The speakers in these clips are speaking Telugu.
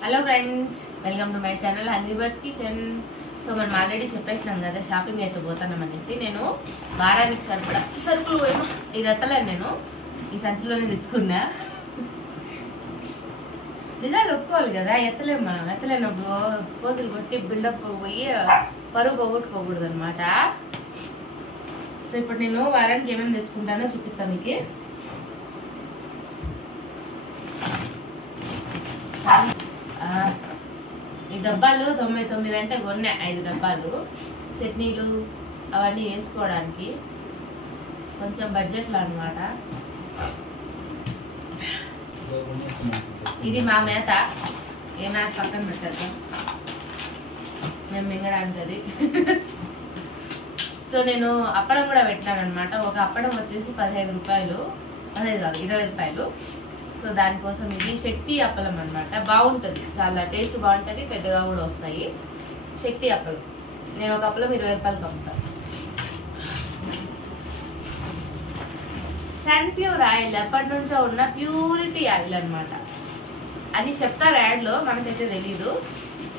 Hello friends, welcome to my channel hungry birds kitchen. So మనం ఆల్రెడీ చెప్పేసినాం కదా షాపింగ్ అయితే పోతానమనేసి. నేను వారానికి సరిపడా సరుకులు పోయినా ఇది ఎత్తలేను, నేను ఈ సంచిలోనే తెచ్చుకున్నా. నిజాలు ఒప్పుకోవాలి కదా, ఎత్తలేము మనం. ఎత్తలేనప్పుడు పోజులు కొట్టి బిల్డప్ పోయి పరువు పోగొట్టుకోకూడదు అనమాట. సో ఇప్పుడు నేను వారానికి ఏమేమి తెచ్చుకుంటానో చూపిస్తాను మీకు. ఈ డబ్బాలు 99 అంటే కొన్నా, 5 డబ్బాలు చట్నీలు అవన్నీ వేసుకోవడానికి కొంచెం బడ్జెట్లో అనమాట. ఇది మా మేత, ఏ మేత పక్కన పెట్టేద్దాం, మేము మింగడానికి అది. సో నేను అప్పడం కూడా పెట్టాను అనమాట. ఒక అప్పడం వచ్చేసి 15 రూపాయలు, 15 కాదు 20 రూపాయలు. సో దానికోసం ఇది శక్తి అప్పలం అనమాట. బాగుంటుంది, చాలా టేస్ట్ బాగుంటుంది, పెద్దగా కూడా వస్తాయి. శక్తి అప్పలం నేను ఒక అప్పలం 20 రూపాయలకి అమ్ముతాను. సన్ ప్యూర్ ఆయిల్ ఎప్పటి నుంచో ఉన్న ప్యూరిటీ ఆయిల్ అనమాట అని చెప్తారు యాడ్లో, మనకైతే తెలీదు.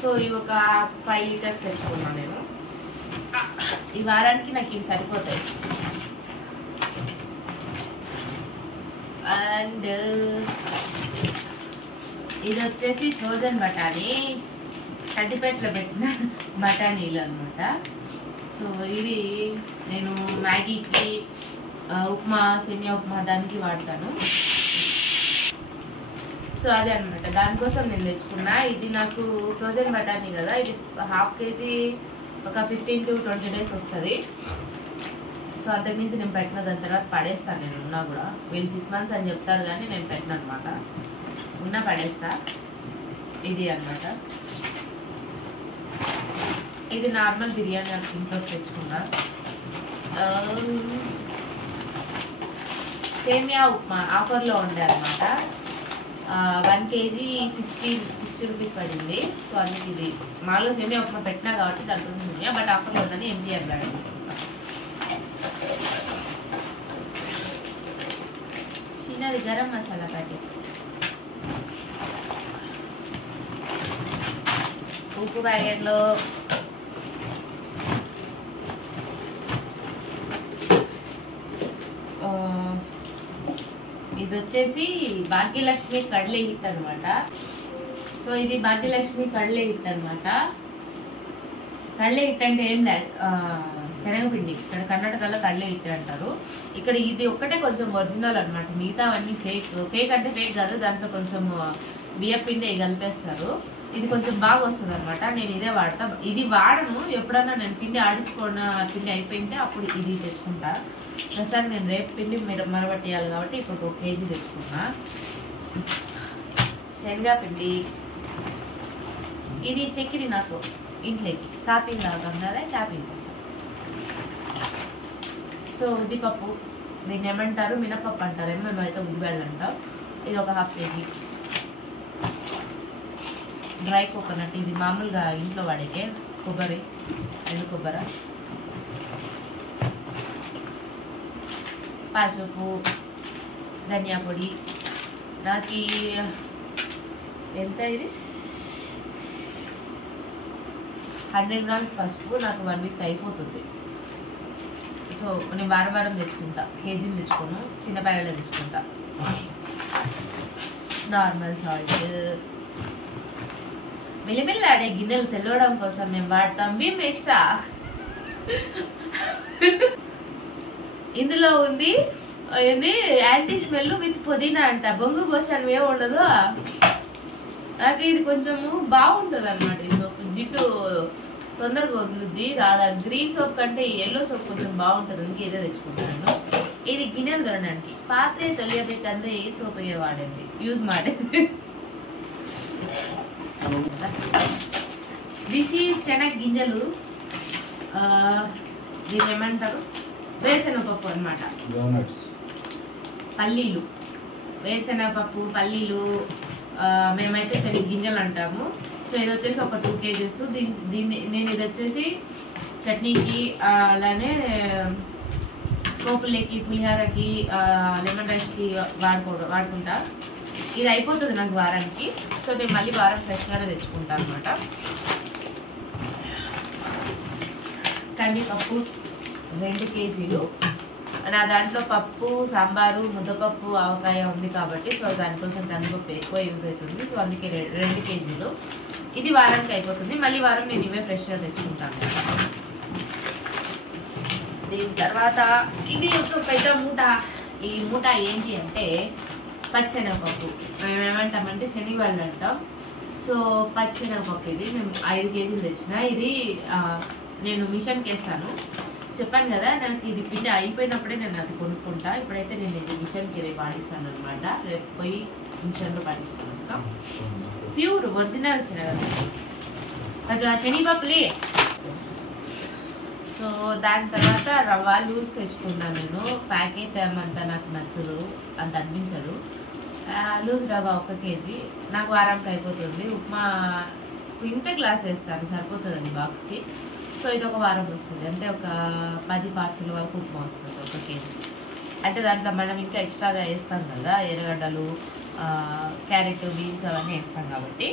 సో ఇవి ఒక 5 లీటర్స్ తెచ్చుకున్నాను నేను. ఈ వారానికి నాకు ఇవి సరిపోతాయి. అండ్ ఇది వచ్చేసి ఫ్రోజన్ బఠానీ, కడ్డిపేటలో పెట్టిన బఠానీలు అనమాట. సో ఇవి నేను మ్యాగీకి, ఉప్మా, సేమియా ఉప్మా దానికి వాడతాను. సో అదే అనమాట, దానికోసం నేను తెచ్చుకున్నా. ఇది నాకు ఫ్రోజన్ బఠానీ కదా, ఇది ½ కేజీ ఒక 15 to 20 days వస్తుంది. సో అంతకుమించి నేను పెట్టిన, దాని తర్వాత పడేస్తాను నేను. ఉన్నా కూడా వీళ్ళు 6 months అని చెప్తారు, కానీ నేను పెట్టిన అనమాట, ఉన్నా పడేస్తా. ఇది అనమాట, ఇది నార్మల్ బిర్యానీ ఇంట్లో తెచ్చుకున్నా. సేమియా ఉప్మా ఆఫర్లో ఉండే అనమాట. 1 kg 60 రూపీస్ పడింది. సో అందుకే ఇది మాలో సేమియా ఉప్మా పెట్టినా కాబట్టి దానికోసం సేమియా, బట్ ఆఫర్లో ఉందని ఎంటీఆర్ బ్రాండ్ తీసుకుంటాను. చిన్నది గరం మసాలా ప్యాకెట్, ఉప్పు ప్యాకెట్లో ఇది వచ్చేసి భాగ్యలక్ష్మి కడ్లే హిట్ అనమాట. సో ఇది భాగ్యలక్ష్మి కడ్లే హిట్ అనమాట. కడ్లే హిట్ అంటే ఏం లేదు, శనగపిండి. ఇక్కడ కర్ణాటకలో కడ్లే హిట్ అంటారు. ఇక్కడ ఇది ఒక్కటే కొంచెం ఒరిజినల్ అనమాట, మిగతా అన్నీ ఫేక్. ఫేక్ అంటే ఫేక్ కాదు, దాంట్లో కొంచెం బియ్య పిండి కలిపేస్తారు. ఇది కొంచెం బాగా వస్తుంది అనమాట. నేను ఇదే వాడతా. ఇది వాడను, ఎప్పుడన్నా నేను పిండి ఆడించుకున్న పిండి అయిపోయింటే అప్పుడు ఇది తెచ్చుకుంటా. ప్రస్తుతానికి నేను రేపు పిండి మరబట్టేయాలి కాబట్టి ఇప్పుడు 1 kg తెచ్చుకున్నా. శనగ పిండి, ఇది చక్కెర నాకు ఇంట్లోకి కాపింగ్ తాగుతాం కదా, కాపింగ్ కోసం. సో ఉద్దిపప్పు, దీన్ని ఏమంటారు, మినపప్పు అంటారేమో, మేమైతే ఉద్దిబెళ్ళు అంటాం. ఇది ఒక ½ kg. డ్రై కోకోనట్, ఇది మామూలుగా ఇంట్లో వాడేకే కొబ్బరి, ఎండు కొబ్బరి. పసుపు, ధనియా పొడి. నాకు ఎంత ఇది 100 grams పసుపు నాకు 1 week అయిపోతుంది. సో నేను వారం తెచ్చుకుంటా, కేజీలు తెచ్చుకోను, చిన్న ప్యాకెట్లో తెచ్చుకుంటా. నార్మల్ సాల్ట్, మిలిమిల్లాడే గిన్నెలు తెల్లవడం కోసం మేము వాడతాం విమ్ ఎక్స్ట్రా. ఇందులో ఉంది ఏంది యాంటీ స్మెల్ విత్ పుదీనా అంట. బొంగు పోసాను ఏమి ఉండదు. నాకు ఇది కొంచెము బాగుంటుంది అనమాట. ఈ సోప్ జిడ్డు తొందరగా వదులుద్ది. గ్రీన్ సోప్ కంటే ఎల్లో సోప్ కొంచెం బాగుంటుంది, అందుకే ఇదే తెచ్చుకుంటాను. ఇది గిన్నెలు తొలడానికి, పాత్రే ತೊಳೆಯಬೇಕಂದ್ರೆ ಈ ಸೋಪಿಗೆ వాడండి, యూజ్ ಮಾಡండి. దిస్ ఈజ్ శనగ గింజలు, దీన్ని ఏమంటారు, వేరుశనగపప్పు అనమాట. పల్లీలు, వేరుశనగపప్పు, పల్లీలు, మేమైతే శనగ గింజలు అంటాము. సో ఇది వచ్చేసి ఒక 2 kgs. దీన్ని నేను ఇది వచ్చేసి చట్నీకి, అలానే పోపులకి, పులిహోరకి, లెమన్ రైస్కి వాడుకుంటా. ఇది అయిపోతుంది నాకు వారానికి. సో నేను మళ్ళీ వారం ఫ్రెష్గానే తెచ్చుకుంటాను అనమాట. కందిపప్పు 2 కేజీలు. నా దాంట్లో పప్పు, సాంబారు, ముద్దపప్పు, ఆవకాయ ఉంది కాబట్టి సో దానికోసం కందిపప్పు ఎక్కువ యూజ్ అవుతుంది. సో అందుకే 2 కేజీలు. ఇది వారానికి అయిపోతుంది. మళ్ళీ వారం నేను ఇవే ఫ్రెష్గా తెచ్చుకుంటాను. దీని తర్వాత ఇది ఒక పెద్ద మూట. ఈ మూట ఏంటి అంటే పచ్చిశనగపప్పు. మేము ఏమంటామంటే శనివాళ్ళు అంటాం. సో పచ్చిశనగపప్పు ఇది మేము 5 కేజీలు తెచ్చిన. ఇది నేను మిషన్కి వేస్తాను చెప్పాను కదా. నాకు ఇది పిండి అయిపోయినప్పుడే నేను అది కొనుక్కుంటా. ఇప్పుడైతే నేను ఇది మిషన్కి రేపు పాడిస్తాను అనమాట. రేపు పోయి మిషన్లో పాడించుకొని వస్తాం. ప్యూర్ ఒరిజినల్ శనగపప్పు. కొంచెం శనగపప్పులే. సో దాని తర్వాత రవ్వ లూజ్ తెచ్చుకున్నాను నేను. ప్యాకెట్ ఏమంతా నాకు నచ్చదు, అంత అనిపించదు. లూజ్ రవ్వ 1 కేజీ నాకు వారానికి అయిపోతుంది. ఉప్మా ఇంత గ్లాస్ వేస్తాను సరిపోతుందండి బాక్స్కి. సో ఇది ఒక వారం వస్తుంది. అంటే ఒక 10 పార్సల్ వరకు ఉప్మా వస్తుంది 1 కేజీ. అంటే దాంట్లో మనం ఇంకా ఎక్స్ట్రాగా వేస్తాం కదా, ఎర్రగడ్డలు, క్యారెట్, బీన్స్ అవన్నీ వేస్తాం కాబట్టి.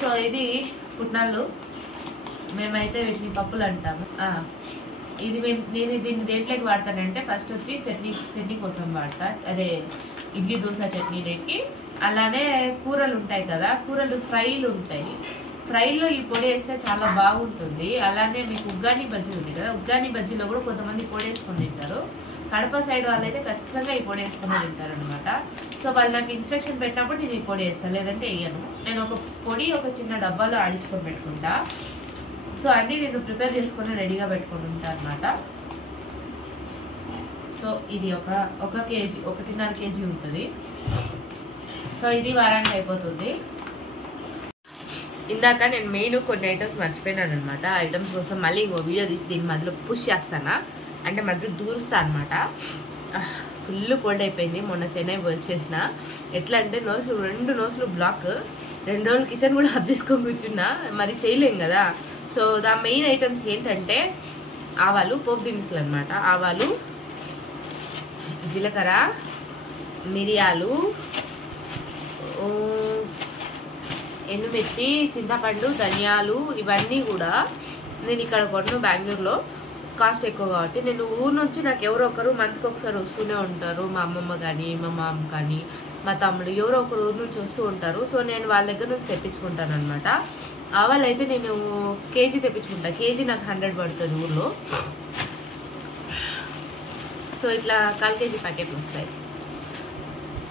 సో ఇది పుట్నాలు. మేమైతే వీటిని పప్పులు అంటాము. ఇది నేను దీన్ని దేంట్లోకి వాడతానంటే ఫస్ట్ వచ్చి చట్నీ కోసం వాడతా. అదే ఇడ్లీ దోశ చట్నీలోకి. అలానే కూరలు ఉంటాయి కదా, కూరలు ఫ్రైలు ఉంటాయి. ఫ్రైలో ఈ పొడి వేస్తే చాలా బాగుంటుంది. అలానే మీకు ఉగ్గాని బజ్జీ ఉంది కదా, ఉగ్గాని బజ్జీలో కూడా కొంతమంది పొడి వేసుకొని తింటారు. కడప సైడ్ వాళ్ళైతే ఖచ్చితంగా ఈ పొడి వేసుకొని తింటారు అనమాట. సో వాళ్ళు నాకు ఇన్స్ట్రక్షన్ పెట్టినప్పుడు నేను ఈ పొడి వేస్తాను, లేదంటే వేయను. నేను ఒక పొడి ఒక చిన్న డబ్బాలో ఆడించుకొని పెట్టుకుంటా. సో అన్నీ నేను ప్రిపేర్ చేసుకొని రెడీగా పెట్టుకొని ఉంటాను అనమాట. సో ఇది ఒక కేజీ, 1.5 కేజీ ఉంటుంది. సో ఇది వారానికి అయిపోతుంది. ఇందాక నేను మెయిన్ కొన్ని ఐటమ్స్ మర్చిపోయినాను అనమాట. ఐటమ్స్ కోసం మళ్ళీ ఇంకో వీడియో తీసి దీని మధ్యలో పుష్ చేస్తానా, అంటే మధ్యలో దూరుస్తా అనమాట. ఫుల్ కోల్డ్ అయిపోయింది. మొన్న చెన్నై వచ్చేసిన. ఎట్లా అంటే 2 నోసులు బ్లాక్. 2 రోజులు కిచెన్ కూడా ఆఫ్ చేసుకొని కూర్చున్నా, మరి చేయలేం కదా. సో దా మెయిన్ ఐటమ్స్ ఏంటంటే ఆవాలు, పోపు దినుసులు అనమాట. ఆవాలు, జీలకర్ర, మిరియాలు, ఎండుమిర్చి, చింతపండు, ధనియాలు, ఇవన్నీ కూడా నేను ఇక్కడ కొన్నాను బెంగళూరులో. కాస్ట్ ఎక్కువ కాబట్టి నేను ఊరు నుంచి నాకు ఎవరో ఒకరు మంత్కి ఒకసారి వస్తూనే ఉంటారు. మా అమ్మమ్మ కానీ, మా మామ కానీ, మా తమ్ముడు ఎవరో ఒకరు ఊరు నుంచి వస్తూ ఉంటారు. సో నేను వాళ్ళ దగ్గర నుంచి తెప్పించుకుంటాను అనమాట. ఆవాలు అయితే నేను కేజీ తెప్పించుకుంటాను. కేజీ నాకు 100 పడుతుంది ఊర్లో. సో ఇట్లా 1/4 కేజీ ప్యాకెట్లు వస్తాయి.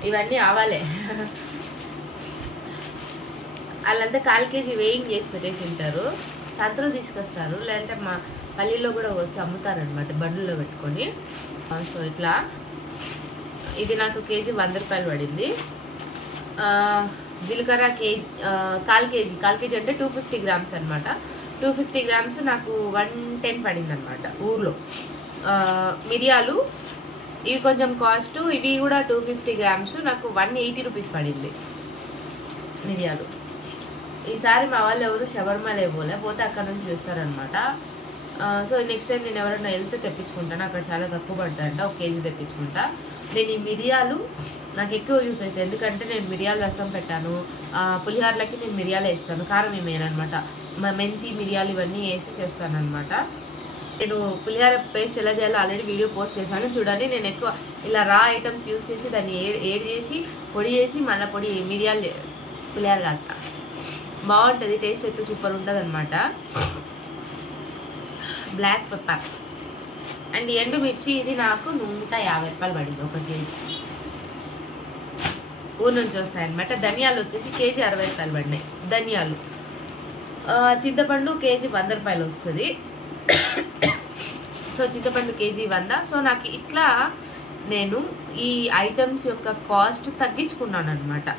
ఇవన్నీ ఆవాలే. వాళ్ళంతా 1/4 కేజీ వేయింగ్ చేసి పెట్టేసి ఉంటారు. సంతలో తీసుకొస్తారు, లేదంటే మా పల్లీలో కూడా వచ్చి అమ్ముతారనమాట బండ్లలో పెట్టుకొని. సో ఇట్లా ఇది నాకు కేజీ 100 రూపాయలు పడింది. జీలకర్ర కేజీ 1/4 కేజీ అంటే 250 గ్రామ్స్ అనమాట. 250 గ్రామ్స్ నాకు 110 పడింది అనమాట ఊర్లో. మిరియాలు ఇవి కొంచెం కాస్ట్. ఇవి కూడా 250 గ్రామ్స్ నాకు 180 రూపీస్ పడింది మిరియాలు. ఈసారి మా వాళ్ళు ఎవరు శబరిమల పోతే అక్కడ నుంచి తెస్తారనమాట. సో నెక్స్ట్ టైం నేను ఎవరైనా వెళ్తే తెప్పించుకుంటాను. అక్కడ చాలా తక్కువ పడతాయంట. 1 కేజీ తెప్పించుకుంటా. నేను ఈ మిరియాలు నాకు ఎక్కువ యూజ్ అవుతాయి. ఎందుకంటే నేను మిరియాలు రసం పెట్టాను. పులిహోరలకి నేను మిరియాలు వేస్తాను. కారం ఏమేనమాట, మెంతి, మిరియాలు ఇవన్నీ వేసి చేస్తాను అనమాట. నేను పులిహోర పేస్ట్ ఎలా చేయాలో ఆల్రెడీ వీడియో పోస్ట్ చేశాను, చూడండి. నేను ఎక్కువ ఇలా రా ఐటమ్స్ యూజ్ చేసి దాన్ని ఏడ్ చేసి పొడి చేసి మళ్ళీ పొడి మిరియాలు పులిహోర కాస్తా బాగుంటుంది. టేస్ట్ అయితే సూపర్ ఉంటుంది అనమాట. బ్లాక్ పెప్పర్ అండ్ ఎండుమిర్చి. ఇది నాకు 150 రూపాయలు పడింది 1 కేజీ. ఊరు నుంచి వస్తాయన్నమాట. ధనియాలు వచ్చేసి కేజీ 60 రూపాయలు పడినాయి ధనియాలు. చింతపండు కేజీ 100 రూపాయలు వస్తుంది. సో చింతపండు కేజీ 100. సో నాకు ఇట్లా నేను ఈ ఐటమ్స్ యొక్క కాస్ట్ తగ్గించుకున్నాను అనమాట.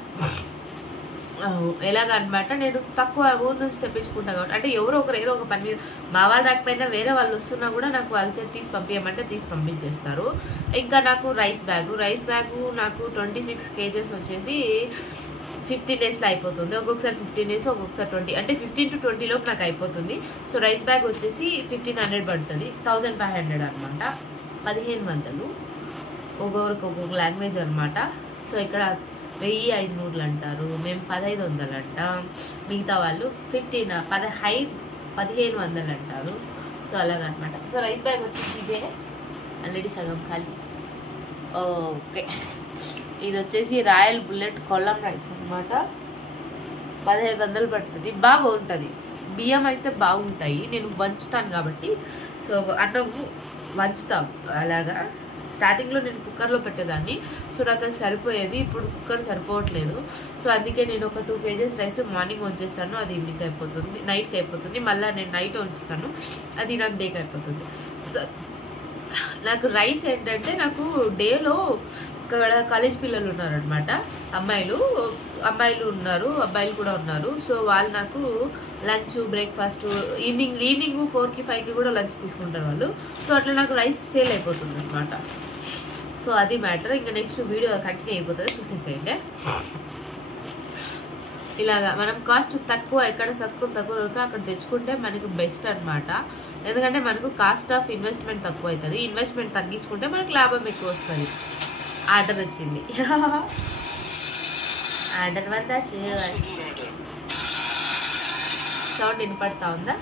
ఎలాగనమాట, నేను తక్కువ ఊరు నుంచి తెప్పించుకుంటాను కాబట్టి. అంటే ఎవరో ఒకరు ఏదో ఒక పని మీద మా వాళ్ళు రాకపోయినా వేరే వాళ్ళు వస్తున్నా కూడా నాకు వాళ్ళ చేతి తీసి పంపించమంటే తీసి పంపించేస్తారు. ఇంకా నాకు రైస్ బ్యాగు నాకు 26 కేజెస్ వచ్చేసి 15 డేస్లో అయిపోతుంది. ఒక్కొక్కసారి 15 డేస్, ఒక్కొక్కసారి 20, అంటే 15 to 20 లోపు నాకు అయిపోతుంది. సో రైస్ బ్యాగ్ వచ్చేసి 1500 పడుతుంది. 1500 అనమాట. 1500 ఒక్కొక్కరికి ఒక్కొక్క లాంగ్వేజ్ అనమాట. సో ఇక్కడ 1500 అంటారు, మేము 1500 అంటాం, మిగతా వాళ్ళు 1500 అంటారు. సో అలాగనమాట. సో రైస్ బ్యాగ్ వచ్చేసి ఇదే, ఆల్రెడీ సగం ఖాళీ. ఓకే, ఇది వచ్చేసి రాయల్ బుల్లెట్ కొల్లం రైస్ అనమాట. 1500 పడుతుంది, బాగుంటుంది. బియ్యం అయితే బాగుంటాయి, నేను వంచుతాను కాబట్టి. సో అన్నము వంచుతాం అలాగా. స్టార్టింగ్లో నేను కుక్కర్లో పెట్టేదాన్ని, సో నాకు అది సరిపోయేది. ఇప్పుడు కుక్కర్ సరిపోవట్లేదు, సో అందుకే నేను ఒక 2 kgs రైస్ మార్నింగ్ వంచేస్తాను, అది ఈవినింగ్ అయిపోతుంది, నైట్కి అయిపోతుంది. మళ్ళీ నేను నైట్ వంచుతాను, అది నాకు డేకి అయిపోతుంది. సో నాకు రైస్ ఏంటంటే, నాకు డేలో ఇక్కడ కాలేజ్ పిల్లలు ఉన్నారనమాట, అమ్మాయిలు ఉన్నారు, అబ్బాయిలు కూడా ఉన్నారు. సో వాళ్ళు నాకు లంచ్ బ్రేక్ఫాస్ట్ ఈవినింగ్ 4కి 5కి కూడా లంచ్ తీసుకుంటారు వాళ్ళు. సో అట్లా నాకు రైస్ సేల్ అయిపోతుంది అనమాట. సో అది మ్యాటర్. ఇంకా నెక్స్ట్ వీడియో కంటిన్యూ అయిపోతుంది, చూసేసేయండి. ఇలాగా మనం కాస్ట్ తక్కువ, ఎక్కడ తక్కువ అక్కడ తెచ్చుకుంటే మనకు బెస్ట్ అనమాట. ఎందుకంటే మనకు కాస్ట్ ఆఫ్ ఇన్వెస్ట్మెంట్ తక్కువ అవుతుంది, ఇన్వెస్ట్మెంట్ తగ్గించుకుంటే మనకు లాభం ఎక్కువ వస్తుంది. ఆర్డర్ వచ్చింది, ఆర్డర్ వద్ద సౌండ్ వినపడతా ఉందా?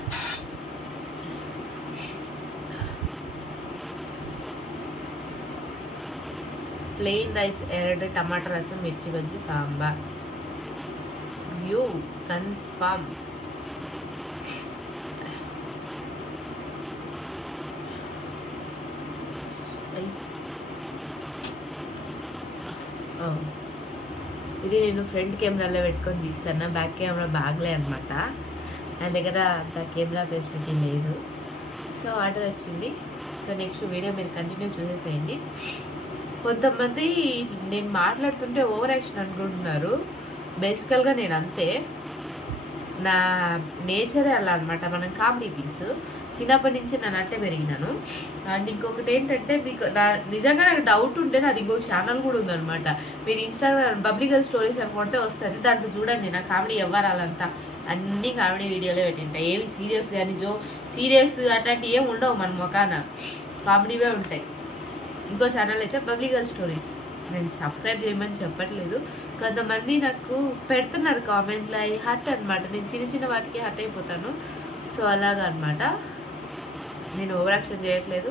ప్లెయిన్ రైస్, 2 టమాటా రసం, మిర్చి బజ్జీ, సాంబార్. You confirm. ఇది నేను ఫ్రంట్ కెమెరాలో పెట్టుకొని తీస్తాను, బ్యాక్ కెమెరా బ్యాగ్లే అనమాట. నా దగ్గర అంత కెమెరా ఫెసిలిటీ లేదు. సో ఆర్డర్ వచ్చింది. సో నెక్స్ట్ వీడియో మీరు కంటిన్యూ చూసేసేయండి. కొంతమంది నేను మాట్లాడుతుంటే ఓవర్ యాక్షన్ అనుకుంటున్నారు. బేసికల్గా నేను అంతే, నా నేచరే అలా అనమాట. మనం కామెడీ పీస్, చిన్నప్పటి నుంచి నేను అంటే పెరిగినాను. అండ్ ఇంకొకటి ఏంటంటే, మీకు నిజంగా నాకు డౌట్ ఉంటే నాది ఇంకొక ఛానల్ కూడా ఉందనమాట. మీరు ఇన్స్టాగ్రామ్ బబ్లీ గర్ల్ స్టోరీస్ అనుకుంటే వస్తుంది, దాంట్లో చూడండి. నా కామెడీ ఎవ్వరాలంతా అన్నీ కామెడీ వీడియోలే పెట్టింటాయి. ఏవి సీరియస్ కానీ సీరియస్ అట్లాంటివి ఏమి ఉండవు మన మొఖాన, కామెడీవే ఉంటాయి. ఇంకో ఛానల్ అయితే బబ్లీ గర్ల్ స్టోరీస్, నేను సబ్స్క్రైబ్ చేయమని చెప్పట్లేదు. కొంతమంది నాకు పెడుతున్నారు కామెంట్లో, అవి హర్ట్ అనమాట. నేను చిన్న వాటికి హర్ట్ అయిపోతాను. సో అలాగా అనమాట, నేను ఓవర్ యాక్షన్ చేయట్లేదు,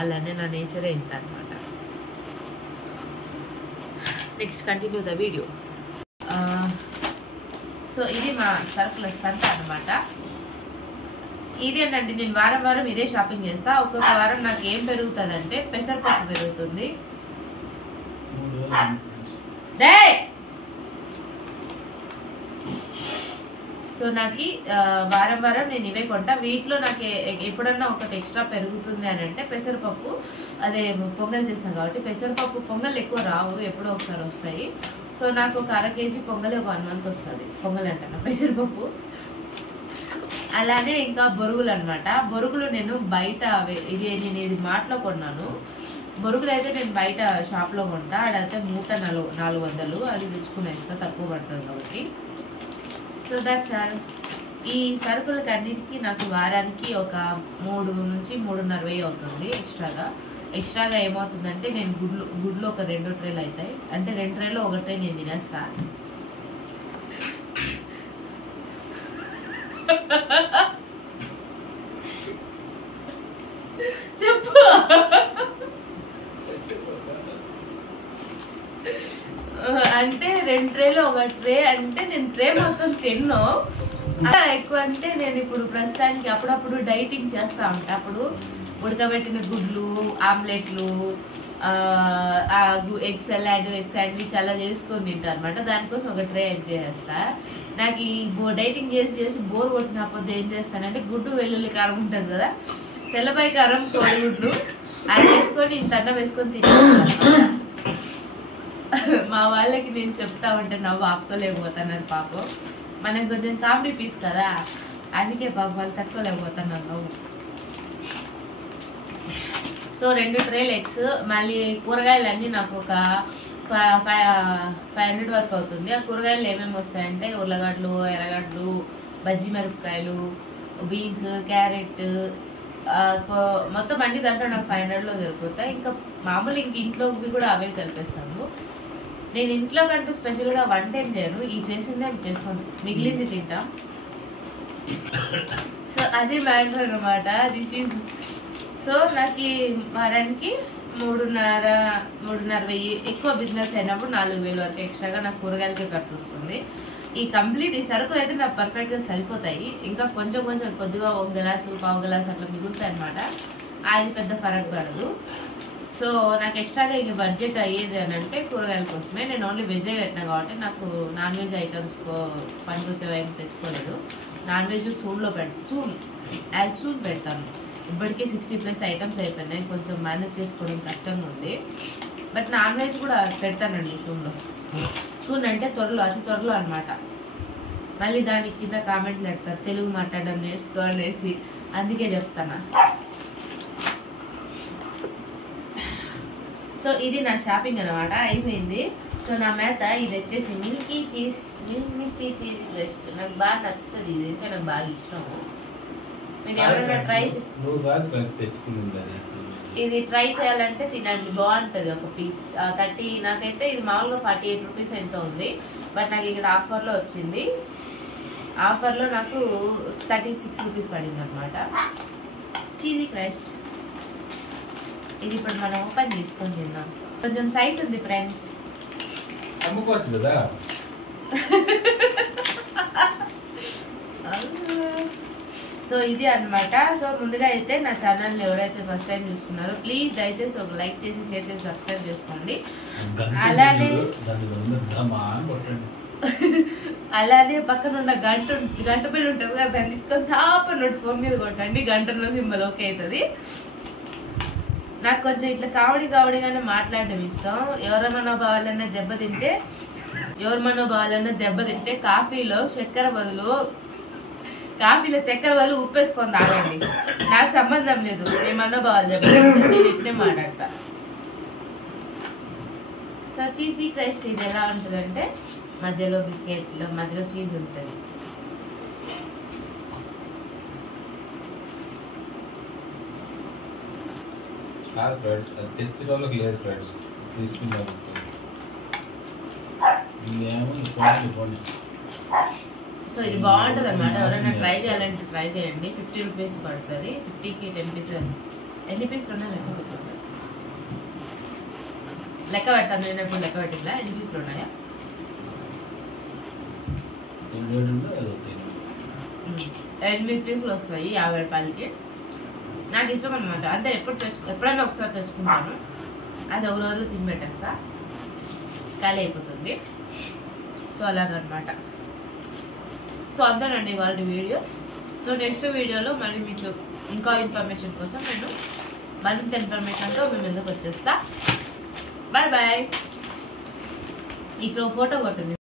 అలానే నా నేచరే ఇంత అనమాట. Next continue the video. So ఇది మా సరుకుల సంత అనమాట. ఇదేంటంటే, నేను వారం ఇదే షాపింగ్ చేస్తా. ఒక్కొక్క వారం నాకు ఏం పెరుగుతుందంటే, పెసరపప్పు పెరుగుతుంది. సో నాకు వారం నేను ఇవే కొంటా. వీటిలో నాకు ఎప్పుడన్నా ఒకటి ఎక్స్ట్రా పెరుగుతుంది అని అంటే పెసరపప్పు, అదే పొంగల్ చేస్తాం కాబట్టి. పెసరపప్పు పొంగల్ ఎక్కువ రావు, ఎప్పుడో ఒకసారి వస్తాయి. సో నాకు ఒక 1/2 kg పొంగల్ ఒక 1 month వస్తుంది. పొంగల్ అంటున్నా, పెసరపప్పు. అలానే ఇంకా బొరుగులు అనమాట. బొరుగులు నేను బయట, నేను ఇది మార్ట్లో కొన్నాను. బొరుగులు అయితే నేను బయట షాప్లో కొంటా, అడైతే మూట 400, అది తెచ్చుకునేస్తా, తక్కువ పడుతుంది కాబట్టి. So that's all. ఈ సరుకులకి అన్నిటికీ నాకు వారానికి ఒక 3 నుంచి 3.5 అవుతుంది ఎక్స్ట్రాగా ఏమవుతుందంటే, నేను గుడ్లు ఒక 2 ట్రేలు అవుతాయి. అంటే 2 ట్రేలో 1 ట్రే నేను తినేస్తాను. చెప్పు. అంటే 2 ట్రేలో 1 ట్రే అంటే నేను ట్రే మొత్తం తిన్ను. ఎక్కువ అంటే నేను ఇప్పుడు ప్రస్తుతానికి అప్పుడప్పుడు డైటింగ్ చేస్తా ఉంటా. అప్పుడు ఉడకబెట్టిన గుడ్లు, ఆమ్లెట్లు, ఎగ్ సలాడ్, ఎగ్ శాండ్విచ్ అలా చేసుకొని తింటా అనమాట. దానికోసం ఒక ట్రే ఎగ్ చేసేస్తా. నాకు ఈ డైటింగ్ చేసి బోర్ కొట్టినప్పుడు ఏం చేస్తానంటే, గుడ్డు వెల్లుల్లి కారం ఉంటుంది కదా, తెల్లపాయ కారం, కోడిగుడ్లు, అది వేసుకొని ఇంత అన్నం వేసుకొని తింటాను. మా వాళ్ళకి నేను చెప్తా ఉంటే నవ్వు ఆపుకోలేకపోతున్నారు పాపం. మనం కొంచెం కామెడీ పీస్ కదా, అందుకే పాపం వాళ్ళు తక్కువలేకపోతున్నారు నవ్వు. సో 2 ట్రేలు ఎగ్స్, మళ్ళీ కూరగాయలన్నీ నాకు ఒక 500 వరకు అవుతుంది. ఆ కూరగాయలు ఏమేమి వస్తాయంటే, ఉర్లగడ్డలు, ఎర్రగడ్డలు, బజ్జి మిరపకాయలు, బీన్స్, క్యారెట్, మొత్తం అన్ని దాంట్లో నాకు 500లో దొరుకుతాయి. ఇంకా మామూలు ఇంట్లోకి కూడా అవే కలిపేస్తాము. నేను ఇంట్లో కంటూ స్పెషల్గా వంట ఏం చేయను, ఈ చేసిందే చేసుకోను, మిగిలింది తింటా. సో అది మ్యాటర్ అనమాట. దిస్ ఈజ్ సో నాకు ఈ వారానికి 3,500 ఎక్కువ బిజినెస్ అయినప్పుడు 4,000 వరకు ఎక్స్ట్రాగా నాకు కూరగాయలకి ఖర్చు వస్తుంది. ఈ కంప్లీట్ ఈ సరుకులు అయితే నాకు పర్ఫెక్ట్గా సరిపోతాయి. ఇంకా కొంచెం కొద్దిగా 1 గ్లాసు 1/4 గ్లాసు అట్లా మిగులుతాయి అనమాట. అది పెద్ద ఫరక్ పడదు. సో నాకు ఎక్స్ట్రాగా ఇంక బడ్జెట్ అయ్యేది అని అంటే కూరగాయల కోసమే. నేను ఓన్లీ వెజే పెట్టినా కాబట్టి నాకు నాన్ వెజ్ ఐటమ్స్ పనికొచ్చేవి ఏమి తెచ్చుకోలేదు. నాన్ వెజ్ సూన్లో సూన్ పెడతాను. ఇప్పటికే 60+ ఐటమ్స్ అయిపోయినాయి, కొంచెం మేనేజ్ చేసుకోవడం కష్టంగా ఉంది. బట్ నాన్ వెజ్ కూడా పెడతానండి సూన్లో. సూన్ అంటే అతి త్వరలో అనమాట. మళ్ళీ దానికి కింద కామెంట్లు పెడతారు తెలుగు మాట్లాడడం నేర్చుకోవాలనేసి, అందుకే చెప్తాను. సో ఇది నా షాపింగ్ అనమాట, అయిపోయింది. సో నా మేత ఇది వచ్చేసి మిల్క్ మిస్టీ చీజ్ బెస్ట్. నాకు బాగా నచ్చుతుంది, ఇది అంటే నాకు బాగా ఇష్టం. మీరు ఎవరైనా ఇది ట్రై చేయాలంటే తినండి, బాగుంటుంది. ఒక పీస్ 30, నాకైతే ఇది మామూలుగా 48 రూపీస్ ఎంత ఉంది. బట్ నాకు ఇక్కడ ఆఫర్లో వచ్చింది. ఆఫర్లో నాకు 36 రూపీస్ పడింది అనమాట. చీజీ క్రస్ట్ ఇది ఇప్పుడు మనం ఓపెన్ చేసుకొని తిందాం. కొంచెం సైట్ ఉంది ఫ్రెండ్స్, అమ్ముకోవచ్చు కదా. సో ఇది అనమాట. సో ముందుగా అయితే నా ఛానల్ని ఎవరైతే ఫస్ట్ టైం చూస్తున్నారో ప్లీజ్ దయచేసి ఒక లైక్ చేసి షేర్ చేసి సబ్స్క్రైబ్ చేసుకోండి. అలానే పక్కన ఉన్న గంట బిల్ ఉంటుంది కదా, దాన్ని తీసుకొని తాపన్నట్టు ఫోన్ మీద కొట్టండి, గంటలో సింబల్ ఓకే అవుతుంది. నాకు కొంచెం ఇట్లా కామెడీగానే మాట్లాడడం ఇష్టం. ఎవరి మనోభావాలన్నా దెబ్బతింటే కాఫీలో చక్కెర బదులు ఉప్పేసుకొని తాగండి. నాకు సంబంధం లేదు, మీ మనోభావాలు దెబ్బతింటే నేను ఇట్లే మాట్లాడతా. సో చీజీ క్రస్ట్ ఇది ఎలా ఉంటుందంటే మధ్యలో బిస్కెట్లో మధ్యలో చీజ్ ఉంటుంది. కాదు ఫ్రెండ్స్, అది తెచ్చుకోవడానికి లేదు ఫ్రెండ్స్, తీసుకున్నారు. సో ఇది బాగుంటుంది అనమాట. ఎవరైనా ట్రై చేయాలంటే ట్రై చేయండి. 50 రూపీస్ పడుతుంది. 50కి 10 పీసెస్, ఎన్ని పీసులు ఉన్నాయి లెక్క పెడతాను. నేను ఎప్పుడు లెక్క పెట్టిలా, ఎన్ని పీసులు ఉన్నాయా? 8 పీసులు వస్తాయి 50 రూపాయలకి. నాకు ఇష్టం అనమాట. అంటే ఎప్పుడైనా ఒకసారి తెచ్చుకుంటాను, అది ఒక రోజులో తిని పెట్టేస్తా, ఖాళీ అయిపోతుంది. సో అలాగనమాట. సో అంతేనండి వాళ్ళ వీడియో. సో నెక్స్ట్ వీడియోలో మళ్ళీ మీకు ఇంకా ఇన్ఫర్మేషన్ కోసం నేను మరింత ఇన్ఫర్మేషన్తో మేము ఎందుకు వచ్చేస్తా. Bye bye. ఇట్లా ఫోటో కొట్టింది.